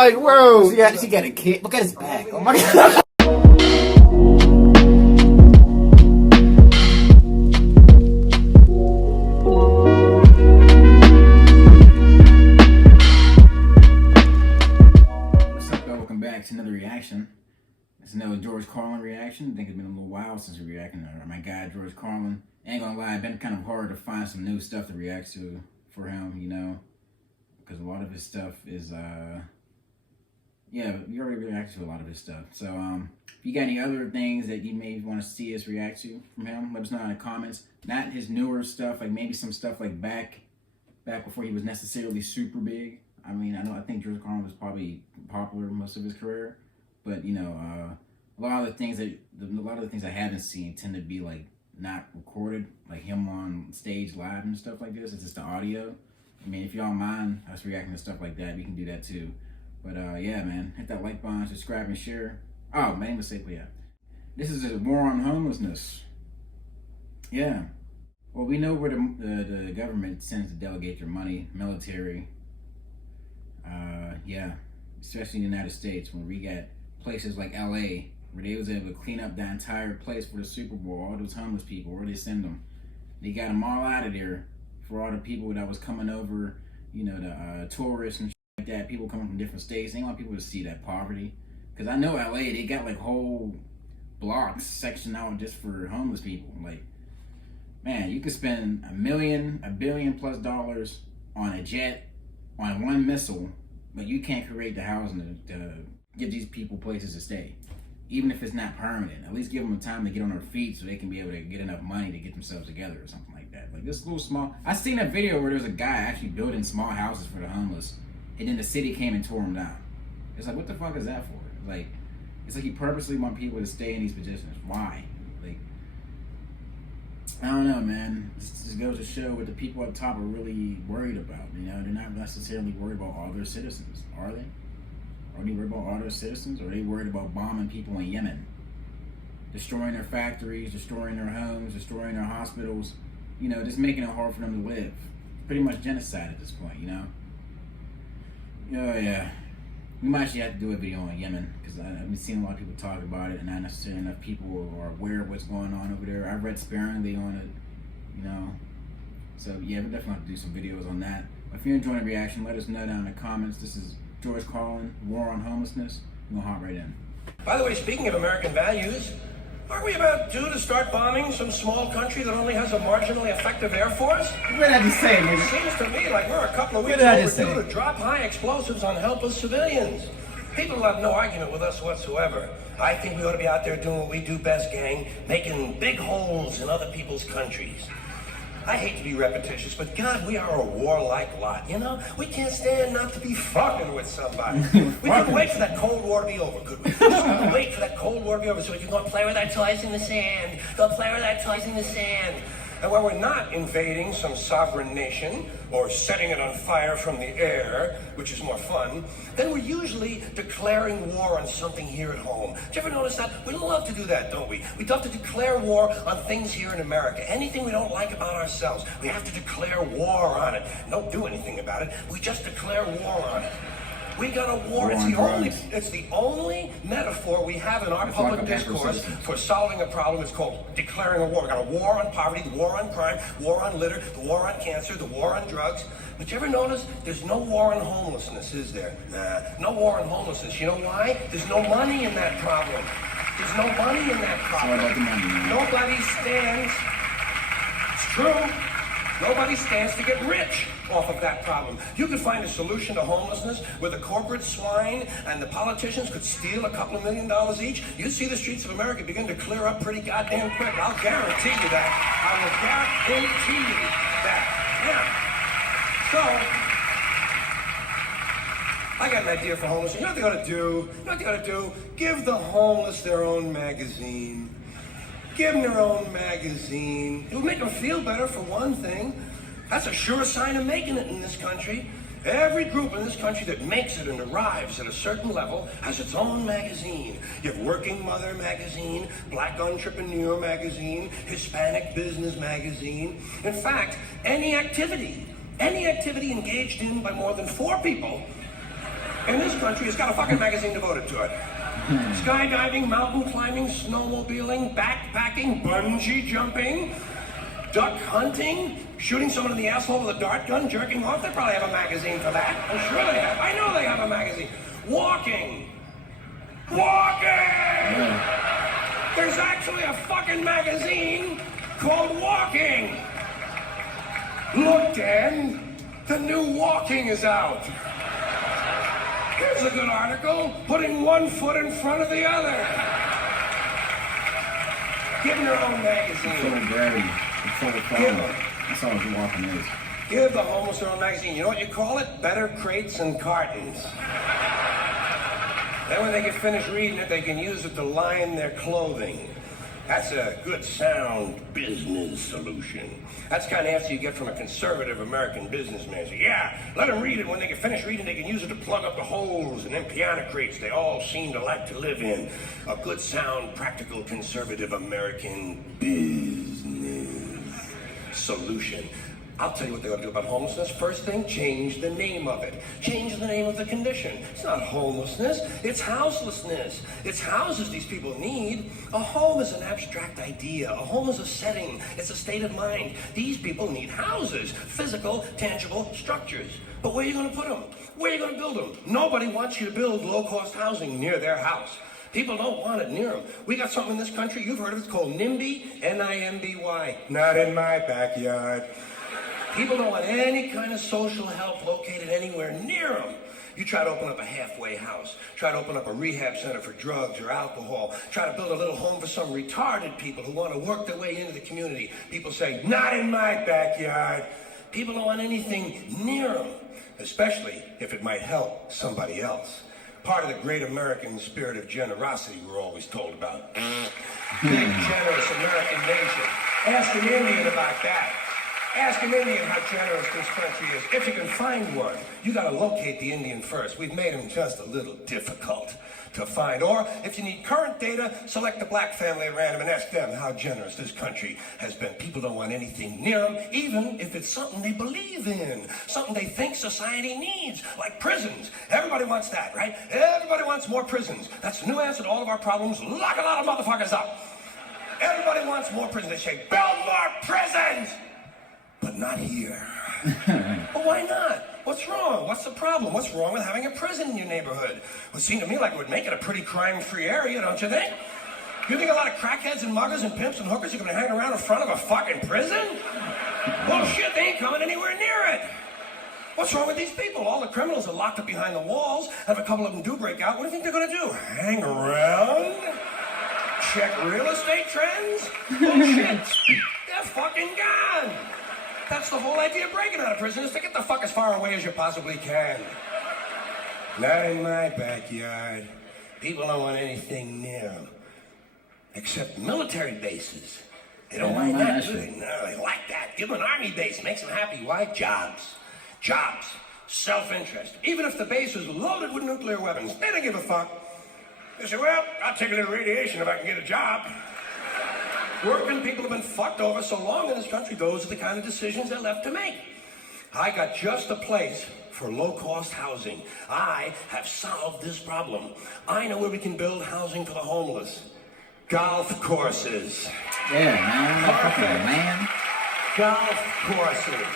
like, bro, yeah, she got a kid. Look at his back. Oh my god. What's up, y'all? Welcome back to another reaction. It's another George Carlin reaction. I think it's been a little while since we reacted to my guy George Carlin. Ain't gonna lie, it's been kind of hard to find some new stuff to react to for him, you know, because a lot of his stuff is, yeah, you already reacted to a lot of his stuff. So, if you got any other things that you may want to see us react to from him, let us know in the comments. Not his newer stuff, like maybe some stuff like back before he was necessarily super big. I mean, I think George Carlin was probably popular most of his career, but you know, a lot of the things I haven't seen tend to be like not recorded, like him on stage live and stuff like this. It's just the audio. I mean, if y'all don't mind us reacting to stuff like that, we can do that too. But yeah, man, hit that like button, subscribe, and share. Oh, my name is Satirical. Yeah, this is a war on homelessness. Yeah. Well, we know where the government tends to delegate their money, military. Yeah, especially in the United States, when we got places like LA, where they was able to clean up that entire place for the Super Bowl, all those homeless people, where they send them. They got them all out of there for all the people that was coming over, you know, the tourists and shit like that, people coming from different states. They want people to see that poverty. Because I know LA, they got like whole blocks sectioned out just for homeless people. Like, man, you could spend $1 billion plus on a jet, on one missile, but you can't create the housing to give these people places to stay. Even if it's not permanent, at least give them time to get on their feet so they can be able to get enough money to get themselves together or something like that. Like this little small, I seen a video where there's a guy actually building small houses for the homeless, and then the city came and tore them down. It's like, what the fuck is that for? Like, it's like you purposely want people to stay in these positions. Why? Like, I don't know, man. This just goes to show what the people up top are really worried about. You know, they're not necessarily worried about all their citizens, are they? Are they worried about all their citizens? Or are they worried about bombing people in Yemen? Destroying their factories, destroying their homes, destroying their hospitals, you know, just making it hard for them to live. Pretty much genocide at this point, you know? Oh, yeah. We might actually have to do a video on Yemen, because I've been seeing a lot of people talk about it, and not necessarily enough people are aware of what's going on over there. I've read sparingly on it, you know? So, yeah, we'll definitely have to do some videos on that. If you're enjoying the reaction, let us know down in the comments. This is George Carlin, War on Homelessness. We'll hop right in. By the way, speaking of American values, aren't we about due to start bombing some small country that only has a marginally effective air force? What did I just say, nigga? It seems to me like we're a couple of weeks overdue to drop high explosives on helpless civilians. People will have no argument with us whatsoever. I think we ought to be out there doing what we do best, gang, making big holes in other people's countries. I hate to be repetitious, but God, we are a warlike lot, you know? We can't stand not to be fucking with somebody. We couldn't wait for that Cold War to be over, could we? We couldn't wait for that Cold War to be over so we can go play with our toys in the sand. Go play with our toys in the sand. And when we're not invading some sovereign nation or setting it on fire from the air, which is more fun, then we're usually declaring war on something here at home. Did you ever notice that? We love to do that, don't we? We love to declare war on things here in America. Anything we don't like about ourselves, we have to declare war on it. Don't do anything about it. We just declare war on it. We got a war. It's the only metaphor we have in our public discourse for solving a problem. It's called declaring a war. We got a war on poverty, the war on crime, war on litter, the war on cancer, the war on drugs. But you ever notice there's no war on homelessness, is there? Nah, no war on homelessness. You know why? There's no money in that problem. There's no money in that problem. Nobody stands. It's true. Nobody stands to get rich off of that problem. You could find a solution to homelessness where the corporate swine and the politicians could steal a couple of $1 million each. You'd see the streets of America begin to clear up pretty goddamn quick. I'll guarantee you that. I will guarantee you that. Yeah. So, I got an idea for homelessness. You know what they ought to do? You know what they ought to do? Give the homeless their own magazine. Give them their own magazine. It'll make them feel better, for one thing. That's a sure sign of making it in this country. Every group in this country that makes it and arrives at a certain level has its own magazine. You have Working Mother magazine, Black Entrepreneur magazine, Hispanic Business magazine. In fact, any activity engaged in by more than 4 people in this country has got a fucking magazine devoted to it. Skydiving, mountain climbing, snowmobiling, backpacking, bungee jumping, duck hunting, shooting someone in the asshole with a dart gun, jerking off. They probably have a magazine for that. I'm sure they have. I know they have a magazine. Walking. Walking! There's actually a fucking magazine called Walking. Look, Dan, the new Walking is out. Here's a good article, putting one foot in front of the other. Give them their own magazine. Full of gravity. Full of fun. That's all the Walking is. Give the homeless their own magazine. You know what you call it? Better Crates and Cartons. Then when they get finished reading it, they can use it to line their clothing. That's a good, sound business solution. That's the kind of answer you get from a conservative American businessman. So, yeah, let them read it. When they get finished reading, they can use it to plug up the holes in them piano crates they all seem to like to live in. A good, sound, practical, conservative American business solution. I'll tell you what they ought to do about homelessness. First thing, change the name of it. Change the name of the condition. It's not homelessness, it's houselessness. It's houses these people need. A home is an abstract idea. A home is a setting. It's a state of mind. These people need houses, physical, tangible structures. But where are you going to put them? Where are you going to build them? Nobody wants you to build low-cost housing near their house. People don't want it near them. We got something in this country, you've heard of it, it's called NIMBY, N-I-M-B-Y. Not in my backyard. People don't want any kind of social help located anywhere near them. You try to open up a halfway house, try to open up a rehab center for drugs or alcohol, try to build a little home for some retarded people who want to work their way into the community. People say, not in my backyard. People don't want anything near them, especially if it might help somebody else. Part of the great American spirit of generosity we're always told about. Big, generous American nation. Ask an Indian about that. Ask an Indian how generous this country is. If you can find one, you gotta locate the Indian first. We've made him just a little difficult to find. Or, if you need current data, select the black family at random and ask them how generous this country has been. People don't want anything near them, even if it's something they believe in, something they think society needs, like prisons. Everybody wants that, right? Everybody wants more prisons. That's the new answer to all of our problems. Lock a lot of motherfuckers up. Everybody wants more prisons. They say, build more prisons! But not here. Well, why not? What's wrong? What's the problem? What's wrong with having a prison in your neighborhood? Well, it seemed to me like it would make it a pretty crime-free area, don't you think? You think a lot of crackheads and muggers and pimps and hookers are going to hang around in front of a fucking prison? Well, shit, they ain't coming anywhere near it. What's wrong with these people? All the criminals are locked up behind the walls. And if a couple of them do break out, what do you think they're going to do? Hang around? Check real estate trends? Bullshit. They're fucking gone. That's the whole idea of breaking out of prison, is to get the fuck as far away as you possibly can. Not in my backyard. People don't want anything near them. Except military bases. They don't like that, do they? No, they like that. Give them an army base. Makes them happy. Why? Jobs. Jobs. Self-interest. Even if the base was loaded with nuclear weapons, they don't give a fuck. They say, well, I'll take a little radiation if I can get a job. Working people have been fucked over so long in this country, those are the kind of decisions they're left to make. I got just the place for low-cost housing. I have solved this problem. I know where we can build housing for the homeless. Golf courses. Yeah, man. Golf courses.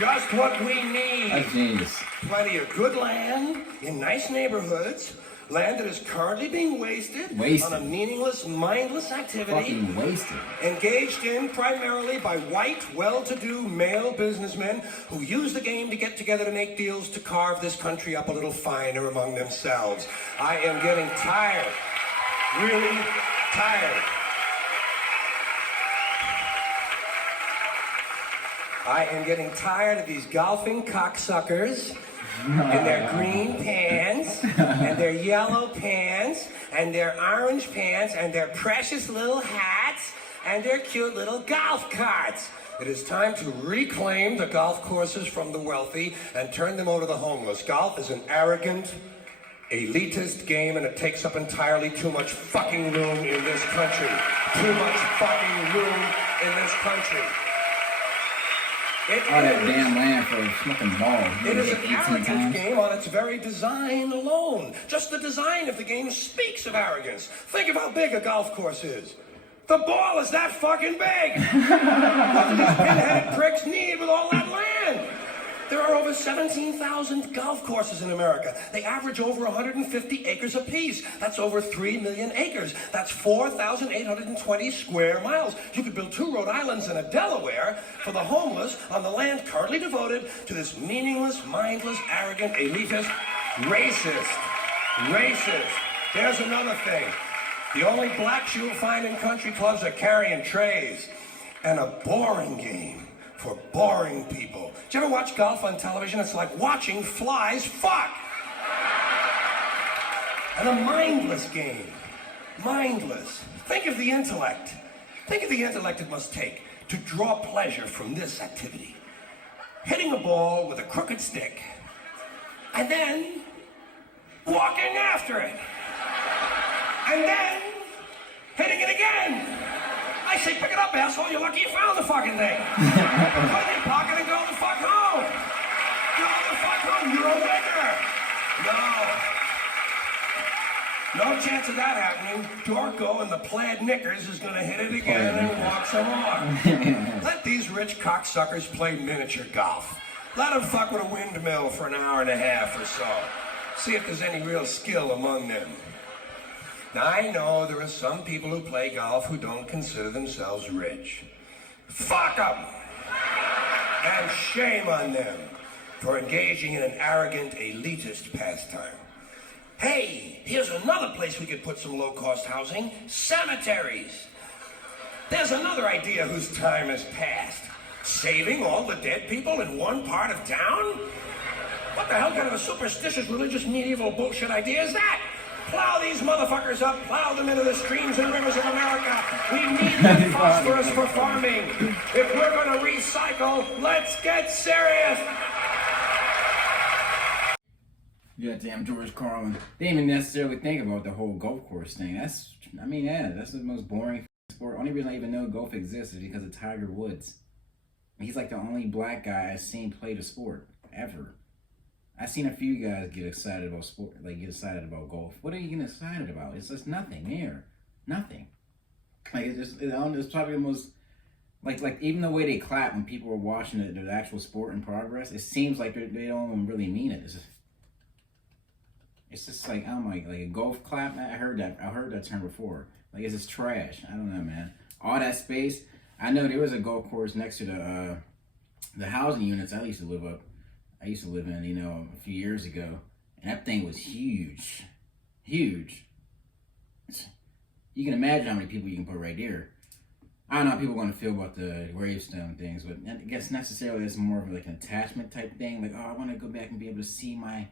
Just what we need. That's genius. Plenty of good land in nice neighborhoods. Land that is currently being wasted on a meaningless, mindless activity. Fucking wasted. Engaged in primarily by white, well-to-do male businessmen who use the game to get together to make deals to carve this country up a little finer among themselves. I am getting tired. Really tired. I am getting tired of these golfing cocksuckers in their green pants, and their yellow pants, and their orange pants, and their precious little hats, and their cute little golf carts. It is time to reclaim the golf courses from the wealthy and turn them over to the homeless. Golf is an arrogant, elitist game, and it takes up entirely too much fucking room in this country. Too much fucking room in this country. All that damn land for a fucking ball. It is an arrogant game on its very design alone. Just the design of the game speaks of arrogance. Think of how big a golf course is. The ball is that fucking big. What do these pinheaded pricks need with all that land? There are over 17,000 golf courses in America. They average over 150 acres apiece. That's over 3 million acres. That's 4,820 square miles. You could build 2 Rhode Islands and a Delaware for the homeless on the land currently devoted to this meaningless, mindless, arrogant, elitist, racist. There's another thing. The only blacks you'll find in country clubs are carrying trays. And a boring game for boring people. Do you ever watch golf on television? It's like watching flies fuck. And a mindless game. Mindless. Think of the intellect. Think of the intellect it must take to draw pleasure from this activity. Hitting a ball with a crooked stick, and then walking after it. And then hitting it again. I say, pick it up, asshole. You're lucky you found the fucking thing. Put it in your pocket and go the fuck home. Go the fuck home. You're a winner. No chance of that happening. Dorco in the plaid knickers is going to hit it again and walk some more. Let these rich cocksuckers play miniature golf. Let them fuck with a windmill for an hour and a half or so. See if there's any real skill among them. Now, I know there are some people who play golf who don't consider themselves rich. Fuck them! And shame on them for engaging in an arrogant, elitist pastime. Hey, here's another place we could put some low-cost housing. Cemeteries. There's another idea whose time has passed. Saving all the dead people in one part of town? What the hell kind of a superstitious, religious, medieval bullshit idea is that? Plow these motherfuckers up, plow them into the streams and rivers of America. We need that phosphorus for farming. If we're going to recycle, let's get serious. Goddamn George Carlin. They didn't even necessarily think about the whole golf course thing. That's the most boring sport. Only reason I even know golf exists is because of Tiger Woods. He's like the only black guy I've seen play the sport ever. I've seen a few guys get excited about sport, like get excited about golf. What are you getting excited about? It's just nothing here, nothing. Like it's probably the most, like even the way they clap when people are watching the actual sport in progress. It seems like they don't even really mean it. It's just like like a golf clap. I heard that term before. Like it's just trash. I don't know, man. All that space. I know there was a golf course next to the housing units I used to live in, a few years ago, and that thing was huge. You can imagine how many people you can put right there. I don't know how people are going to feel about the gravestone things, but I guess necessarily it's more of like an attachment type thing. Like, oh, I want to go back and be able to see my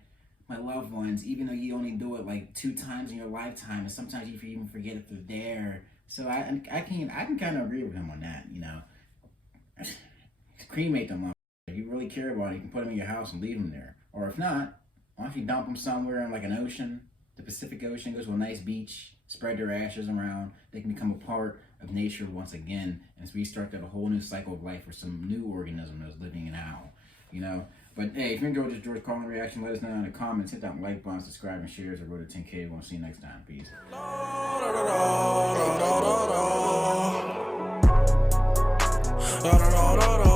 loved ones, even though you only do it like 2 times in your lifetime, and sometimes you even forget if they're there. So I can kind of agree with him on that. Cremate them. If you really care about it, you can put them in your house and leave them there. Or if not, why don't you dump them somewhere in like an ocean, the Pacific Ocean, go to a nice beach, spread their ashes around. They can become a part of nature once again, and restart that a whole new cycle of life for some new organism that's living now. But hey, if you enjoyed this George Carlin reaction, let us know in the comments. Hit that like button, subscribe, and shares, or go to 10K. We'll see you next time. Peace. Da, da, da, da, da.